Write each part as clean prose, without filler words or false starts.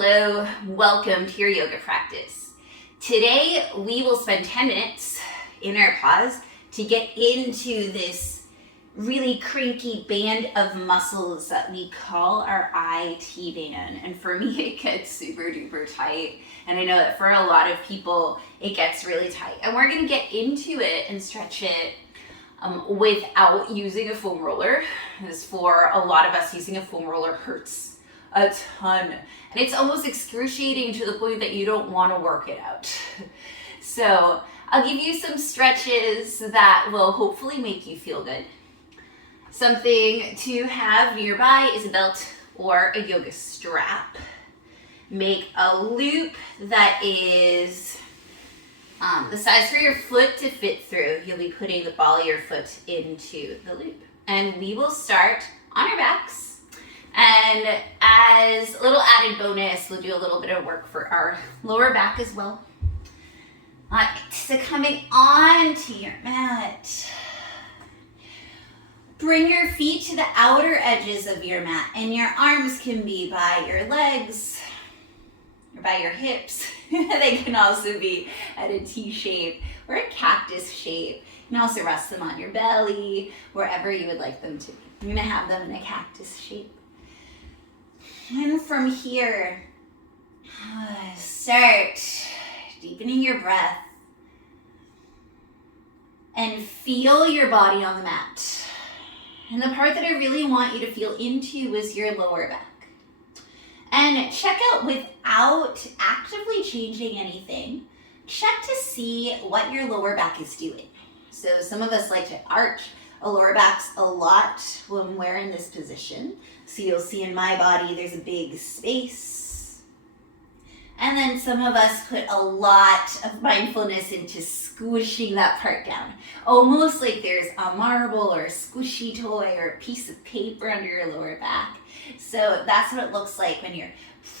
Hello, welcome to your yoga practice. Today we will spend 10 minutes in our pause to get into this really cranky band of muscles that we call our IT band. And for me, it gets super duper tight. And I know that for a lot of people, it gets really tight. And we're gonna get into it and stretch it without using a foam roller. Because for a lot of us, using a foam roller hurts a ton. And it's almost excruciating to the point that you don't want to work it out. So I'll give you some stretches that will hopefully make you feel good. Something to have nearby is a belt or a yoga strap. Make a loop that is the size for your foot to fit through. You'll be putting the ball of your foot into the loop. And we will start on our backs. And as a little added bonus, we'll do a little bit of work for our lower back as well. So coming onto your mat. Bring your feet to the outer edges of your mat, and your arms can be by your legs or by your hips. They can also be at a T shape or a cactus shape. You can also rest them on your belly, wherever you would like them to be. I'm gonna have them in a cactus shape. And from here, start deepening your breath and feel your body on the mat. And the part that I really want you to feel into is your lower back. And check out, without actively changing anything, check to see what your lower back is doing. So some of us like to arch our lower backs a lot when we're in this position. So you'll see in my body, there's a big space. And then some of us put a lot of mindfulness into squishing that part down. Almost like there's a marble or a squishy toy or a piece of paper under your lower back. So that's what it looks like when you're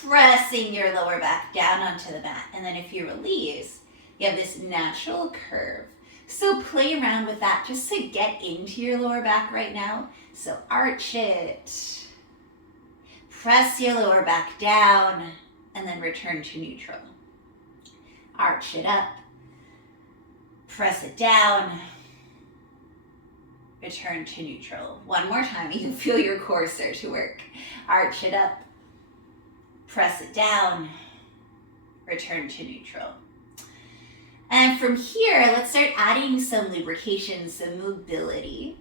pressing your lower back down onto the mat. And then if you release, you have this natural curve. So play around with that just to get into your lower back right now. So arch it, press your lower back down, and then return to neutral. Arch it up, press it down, return to neutral. One more time, you can feel your core start to work. Arch it up, press it down, return to neutral. And from here, let's start adding some lubrication, some mobility.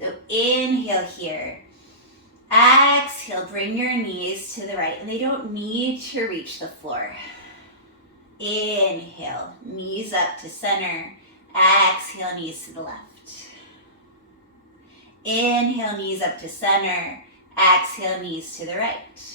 So inhale here. Exhale, bring your knees to the right, and they don't need to reach the floor. Inhale, knees up to center. Exhale, knees to the left. Inhale, knees up to center. Exhale, knees to the right.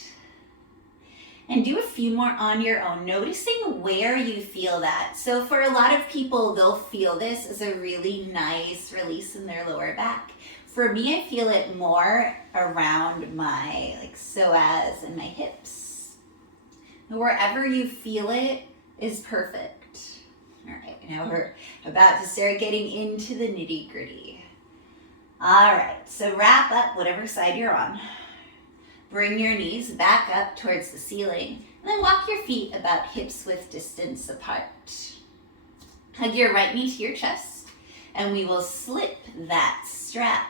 And do a few more on your own, noticing where you feel that. So for a lot of people, they'll feel this as a really nice release in their lower back. For me, I feel it more around my psoas and my hips. And wherever you feel it is perfect. All right, now we're about to start getting into the nitty gritty. All right, so wrap up whatever side you're on. Bring your knees back up towards the ceiling, and then walk your feet about hips width distance apart. Hug your right knee to your chest, and we will slip that strap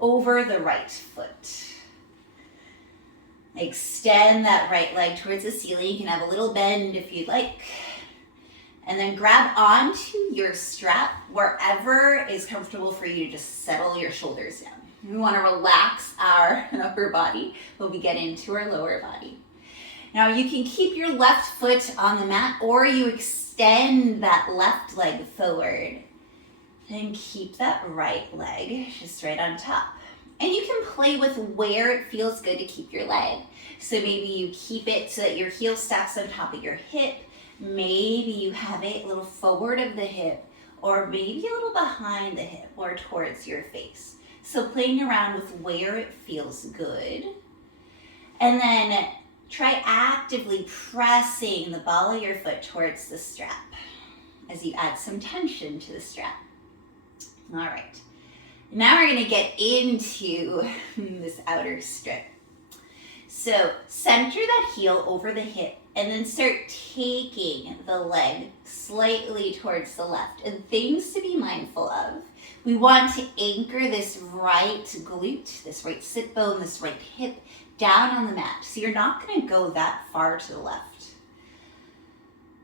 over the right foot. Extend that right leg towards the ceiling. You can have a little bend if you'd like. And then grab onto your strap wherever is comfortable for you to just settle your shoulders down. We want to relax our upper body when we get into our lower body. Now you can keep your left foot on the mat, or you extend that left leg forward. And keep that right leg just right on top. And you can play with where it feels good to keep your leg. So maybe you keep it so that your heel stacks on top of your hip. Maybe you have it a little forward of the hip, or maybe a little behind the hip or towards your face. So playing around with where it feels good. And then try actively pressing the ball of your foot towards the strap as you add some tension to the strap. All right, now we're gonna get into this outer strip. So center that heel over the hip and then start taking the leg slightly towards the left. And things to be mindful of. We want to anchor this right glute, this right sit bone, this right hip down on the mat. So you're not going to go that far to the left.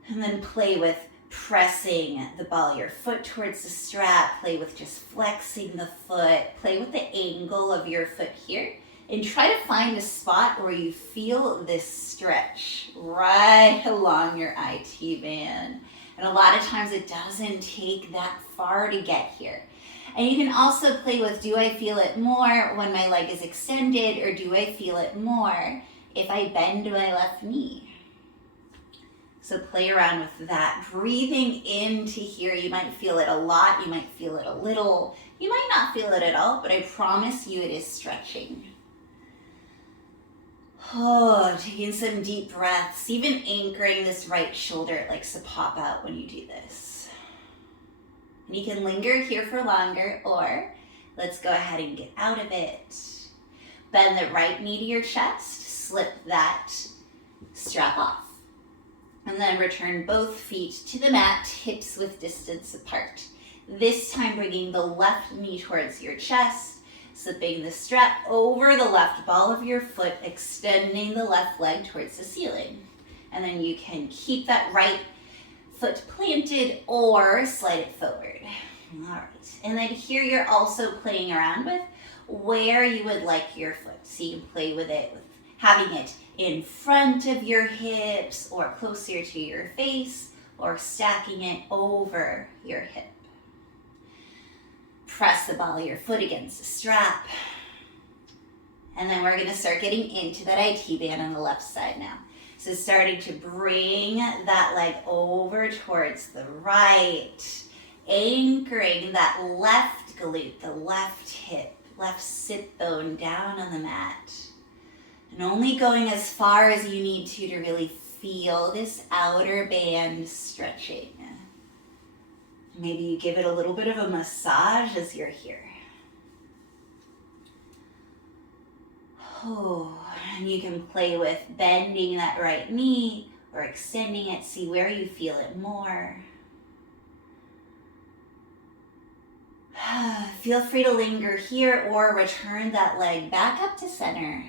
And then play with pressing the ball of your foot towards the strap. Play with just flexing the foot. Play with the angle of your foot here. And try to find a spot where you feel this stretch right along your IT band. And a lot of times it doesn't take that far to get here. And you can also play with, do I feel it more when my leg is extended, or do I feel it more if I bend my left knee? So play around with that. Breathing into here, you might feel it a lot, you might feel it a little, you might not feel it at all, but I promise you it is stretching. Oh, taking some deep breaths, even anchoring this right shoulder. It likes to pop out when you do this. And you can linger here for longer, or let's go ahead and get out of it. Bend the right knee to your chest, slip that strap off. And then return both feet to the mat, hips width distance apart. This time bringing the left knee towards your chest, slipping the strap over the left ball of your foot, extending the left leg towards the ceiling. And then you can keep that right foot planted or slide it forward. All right. And then here you're also playing around with where you would like your foot. So you can play with it, with having it in front of your hips or closer to your face, or stacking it over your hip. Press the ball of your foot against the strap. And then we're gonna start getting into that IT band on the left side now. So starting to bring that leg over towards the right, anchoring that left glute, the left hip, left sit bone down on the mat. And only going as far as you need to really feel this outer band stretching. Maybe you give it a little bit of a massage as you're here. Oh, and you can play with bending that right knee or extending it, see where you feel it more. Feel free to linger here or return that leg back up to center.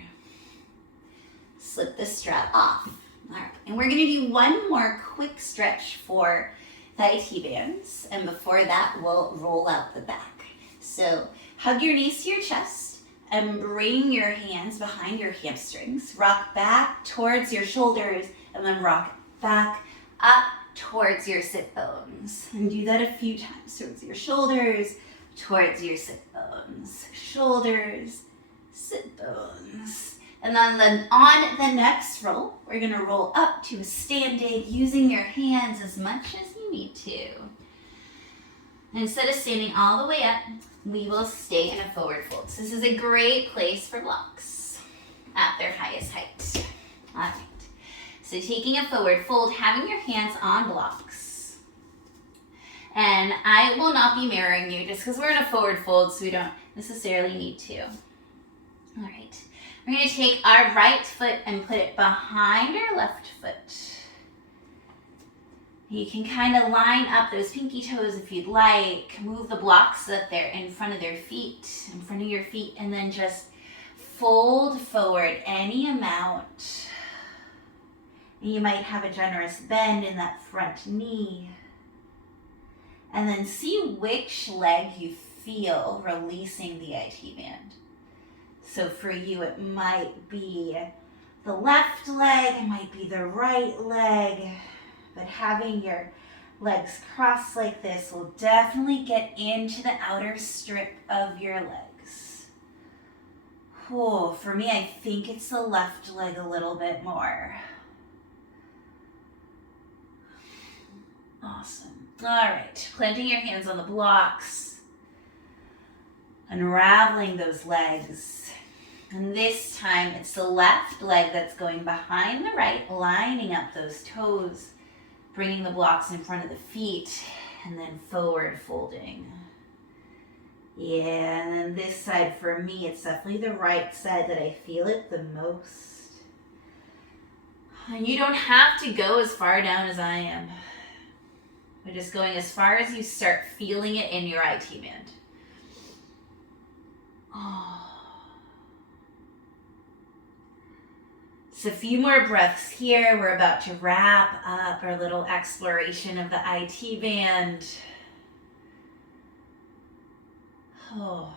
Slip the strap off. All right, and we're gonna do one more quick stretch for the IT bands, and before that, we'll roll out the back. So hug your knees to your chest and bring your hands behind your hamstrings. Rock back towards your shoulders and then rock back up towards your sit bones. And do that a few times. Towards your shoulders, towards your sit bones. Shoulders, sit bones. And then on the next roll, we're gonna roll up to a standing using your hands as much as you need to. And instead of standing all the way up, we will stay in a forward fold. So this is a great place for blocks at their highest height. All right. So taking a forward fold, having your hands on blocks. And I will not be mirroring you just because we're in a forward fold, so we don't necessarily need to. All right. We're going to take our right foot and put it behind our left foot. You can kind of line up those pinky toes if you'd like. Move the blocks so that they're in front of their feet, in front of your feet, and then just fold forward any amount. You might have a generous bend in that front knee. And then see which leg you feel releasing the IT band. So for you, it might be the left leg, it might be the right leg, but having your legs crossed like this will definitely get into the outer strip of your legs. Oh, for me, I think it's the left leg a little bit more. Awesome. All right, planting your hands on the blocks, unraveling those legs. And this time, it's the left leg that's going behind the right, lining up those toes, bringing the blocks in front of the feet, and then forward folding. Yeah, and then this side for me, it's definitely the right side that I feel it the most. You don't have to go as far down as I am. We're just going as far as you start feeling it in your IT band. Oh. So a few more breaths here. We're about to wrap up our little exploration of the IT band. Oh.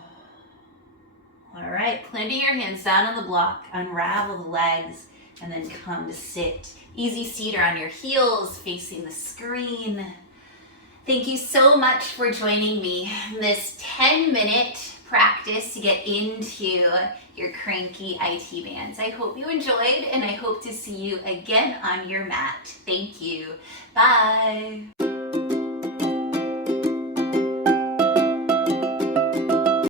All right, planting your hands down on the block, unravel the legs, and then come to sit. Easy seat or on your heels, facing the screen. Thank you so much for joining me in this 10-minute practice to get into your cranky IT bands. I hope you enjoyed, and I hope to see you again on your mat. Thank you. Bye.